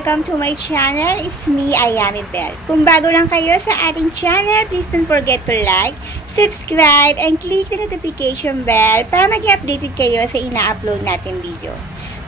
welcome to my channel. It's me, Ayami Bell. Kung bago lang kayo sa ating channel, please don't forget to like, subscribe, and click the notification bell para maging updated kayo sa ina-upload natin video.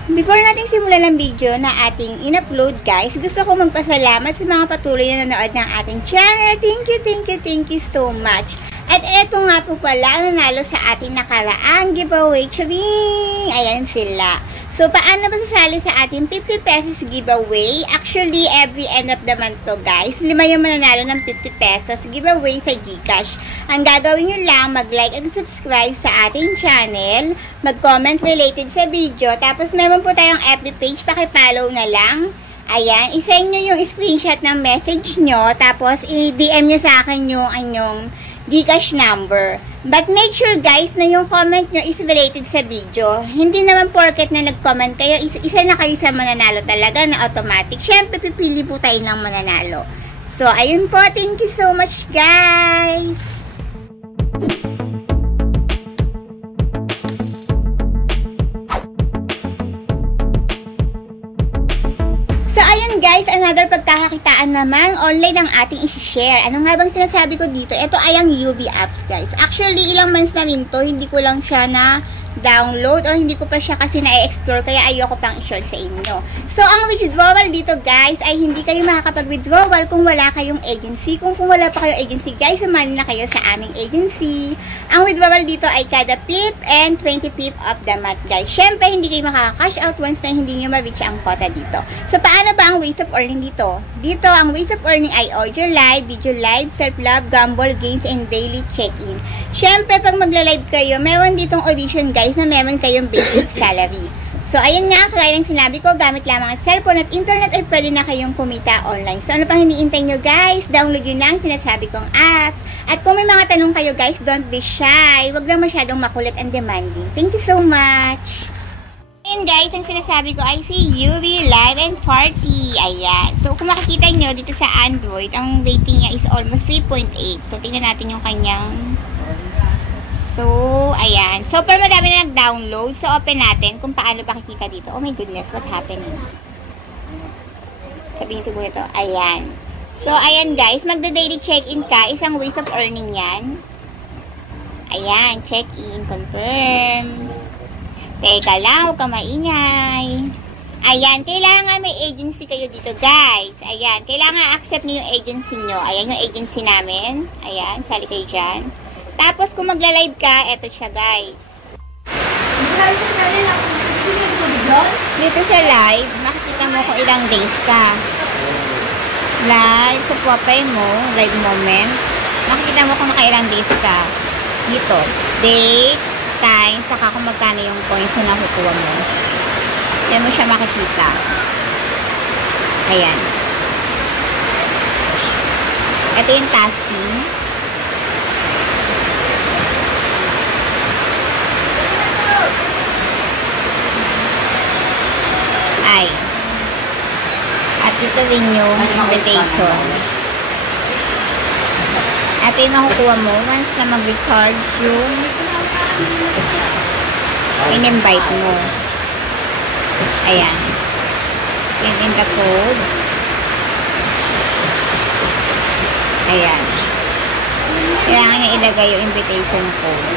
Before natin simulan ang video na ating in-upload guys, gusto ko magpasalamat sa mga patuloy na nanood ng ating channel. Thank you so much. At eto nga po pala ang nanalo sa ating nakaraang giveaway. Charing! Ayan sila. So, paano ba sasali sa ating 50 pesos giveaway? Actually, every end of the month to guys. 5 yung mananalo ng 50 pesos giveaway sa GCash. Ang gagawin nyo lang, mag-like at subscribe sa ating channel, mag-comment related sa video, tapos meron po tayong FB page, paki-follow na lang. Ayan, isend nyo yung screenshot ng message nyo, tapos i-DM nyo sa akin yung anyong GCash number. But make sure guys na yung comment nyo is related sa video. Hindi naman porket na nag-comment kayo, isa na kayo sa mananalo talaga na automatic. Syempre, pipili po tayo ng mananalo. So, ayun po. Thank you so much guys! Guys, another pagkakakitaan naman, online ang ating i-share. Ano nga bang sinasabi ko dito? Ito ay ang UB apps, guys. Actually, ilang months na rin to, hindi ko lang siya na download or hindi ko pa siya kasi na-explore, kaya ayoko pang i-share sa inyo. So, ang withdrawal dito, guys, ay hindi kayo makakapag-withdrawal kung wala kayong agency. Kung wala pa kayong agency, guys, sumali na kayo sa aming agency. Ang withdrawal dito ay kada 5th and 25th of the month, guys. Syempre, hindi kayo makaka-cash out once na hindi nyo ma-reach ang quota dito. So, paano ba ang ways of earning dito? Dito, ang ways of earning ay audio live, video live, self-love, gamble, games, and daily check-in. Syempre, pag magla-live kayo, meron ditong audition, guys, na meron kayong basic salary. So, ayun nga, kaya lang sinabi ko, gamit lamang ang cellphone at internet ay pwede na kayong kumita online. So, ano pang hiniintay nyo, guys? Download yun lang sinasabi kong apps. At kung may mga tanong kayo, guys, don't be shy. Huwag lang masyadong makulit and demanding. Thank you so much! And guys, ang sinasabi ko ay si UB Live and Party. Ayan. So, kung makikita nyo dito sa Android, ang rating niya is almost 3.8. So, tingnan natin yung kanyang... So, ayan. So, pero madami na nag-download. So, open natin kung paano pakikita dito. Oh my goodness, what happening? Sabihin siguro ito. Ayan. So, ayan guys. Magda-daily check-in ka. Isang ways of earning yan. Ayan. Check-in. Confirm. Teka lang. Huwag ka maingay. Ayan. Kailangan may agency kayo dito guys. Ayan. Kailangan accept niyo yung agency nyo. Ayan yung agency namin. Ayan. Sali kayo dyan. Tapos, kung magla-live ka, eto siya, guys. Dito sa live, makikita mo kung ilang days ka. Live, sa profile mo, live moment, makikita mo kung nakailang days ka. Dito, date, time, saka kung magkano yung coins na nakukuha mo. Yan mo siya makikita. Ayan. Ito yung tasking. Ay. At ito rin yung invitation. Ito yung makukuha mo once na mag-recharge yung in-invite mo. Ayan. Yan in the code. Ayan. Kailangan niya ilagay yung invitation code.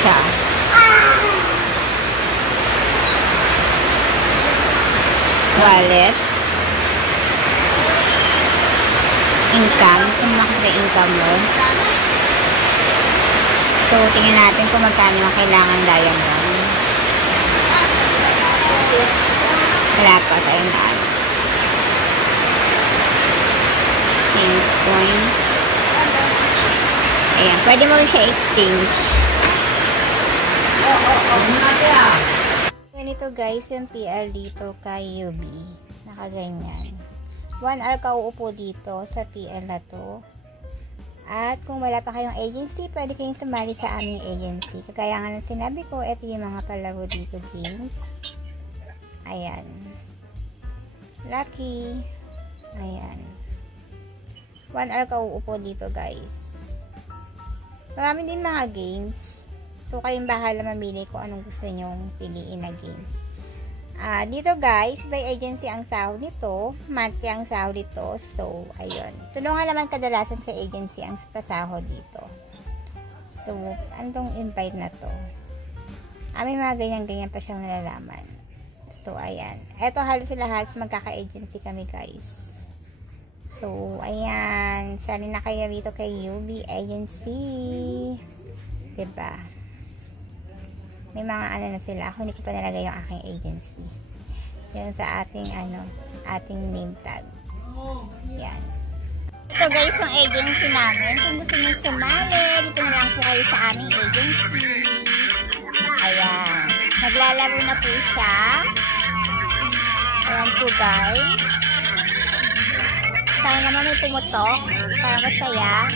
Siya. Wallet, income, kung makita income mo. So, tingnan natin kung magkano ang kailangan diamond. Wala pa tayong naayos. Change coins. Ayan, pwede mo rin siya exchange. Ganito guys, yung PL dito kay UB. Nakaganyan. 1 hour ka uupo dito sa PL na to. At kung wala pa kayong agency, pwede kayong sumali sa aming agency. Kagaya nga ng sinabi ko, ito yung mga palaro dito games. Ayan. Lucky. Ayan. 1 hour ka uupo dito guys. Marami din mga games. So, kayong bahala mamili kung anong gusto nyong piliin na games. Dito guys, by agency ang sahod nito. Monthly ang sahod dito. So, ayun. Tulungan naman kadalasan sa agency ang pasahod dito. So, ano tong invite na to? May mga ganyan-ganyan pa siyang nalalaman. So, ayan. Eto halos lahat magkaka-agency kami guys. So, ayan. Sali na kayo dito kay UB Agency. Diba? May mga ano na sila. Ako hindi ko pa nalagay yung aking agency. Yan sa ating ating name tag. Yan. Ito guys, yung agency namin. Kung gusto nyo sumali, dito na lang po kayo sa aming agency. Ayan. Naglalaro na po siya. Ayan po guys. Sana naman may pumutok. Para masaya.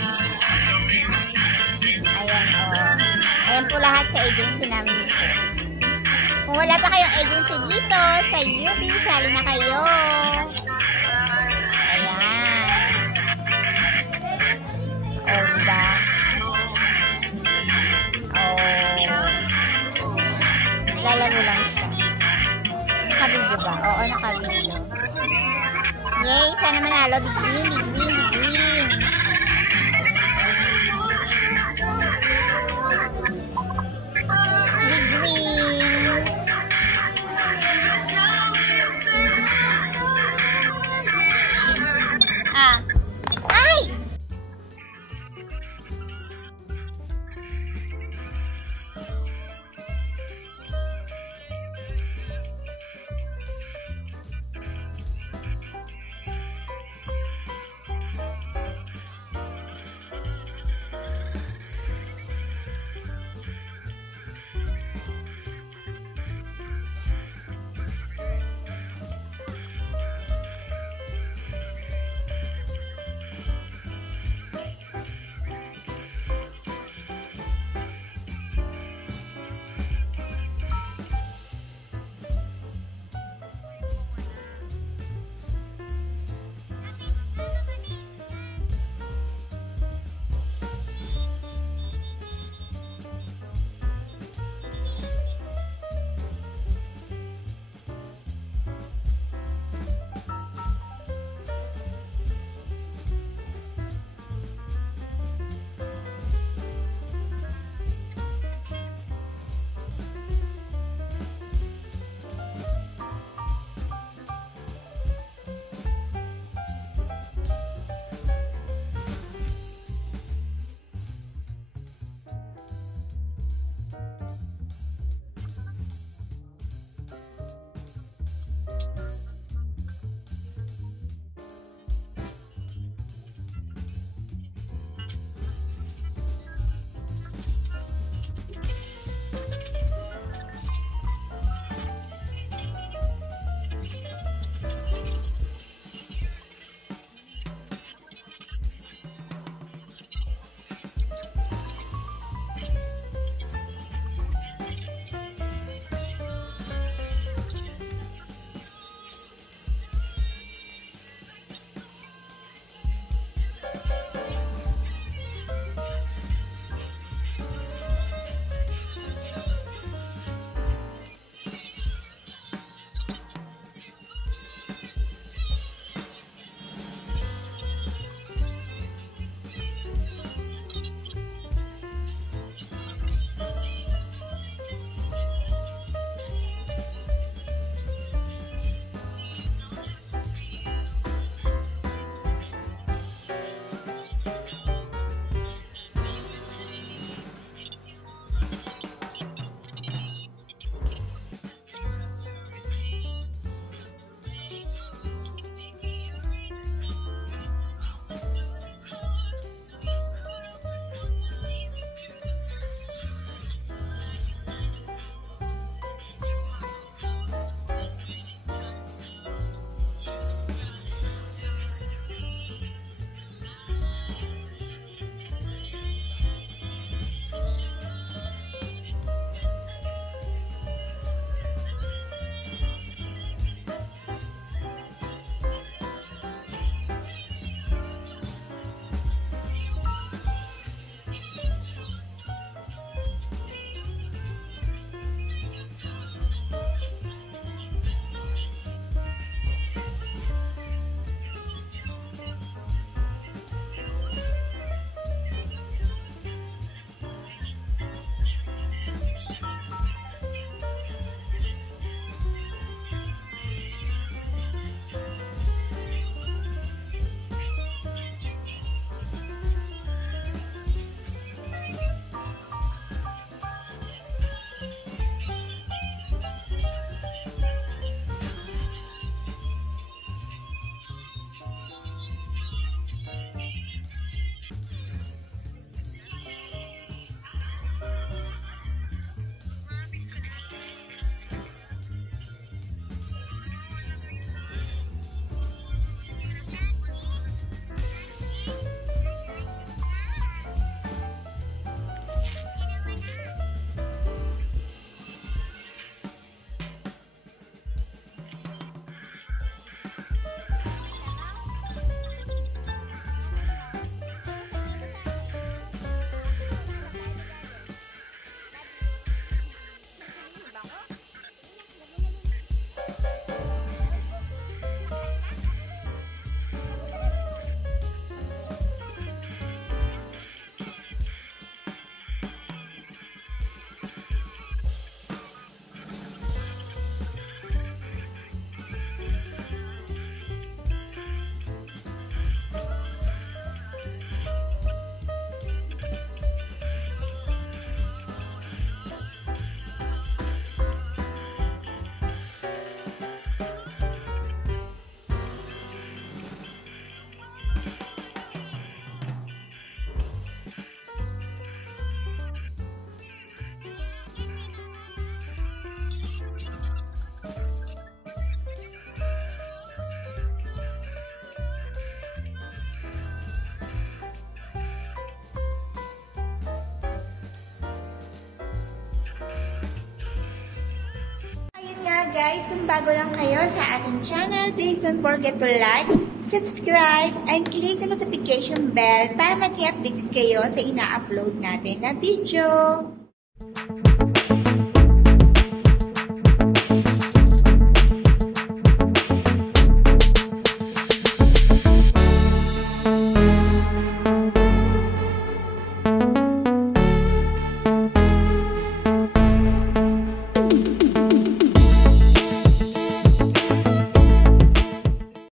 Ayan o. Ayan po lahat sa agency namin dito. Kung wala pa kayong agency dito, sa UB, sali na kayo. Ayan. O, diba? O. Lalaro lang siya. Nakabidyo ba? Oo, nakabidyo. Yay! Sana manalo. Big win, big win, big win. guys, kung bago lang kayo sa ating channel, please don't forget to like, subscribe, and click the notification bell para mag-update kayo sa ina-upload natin na video.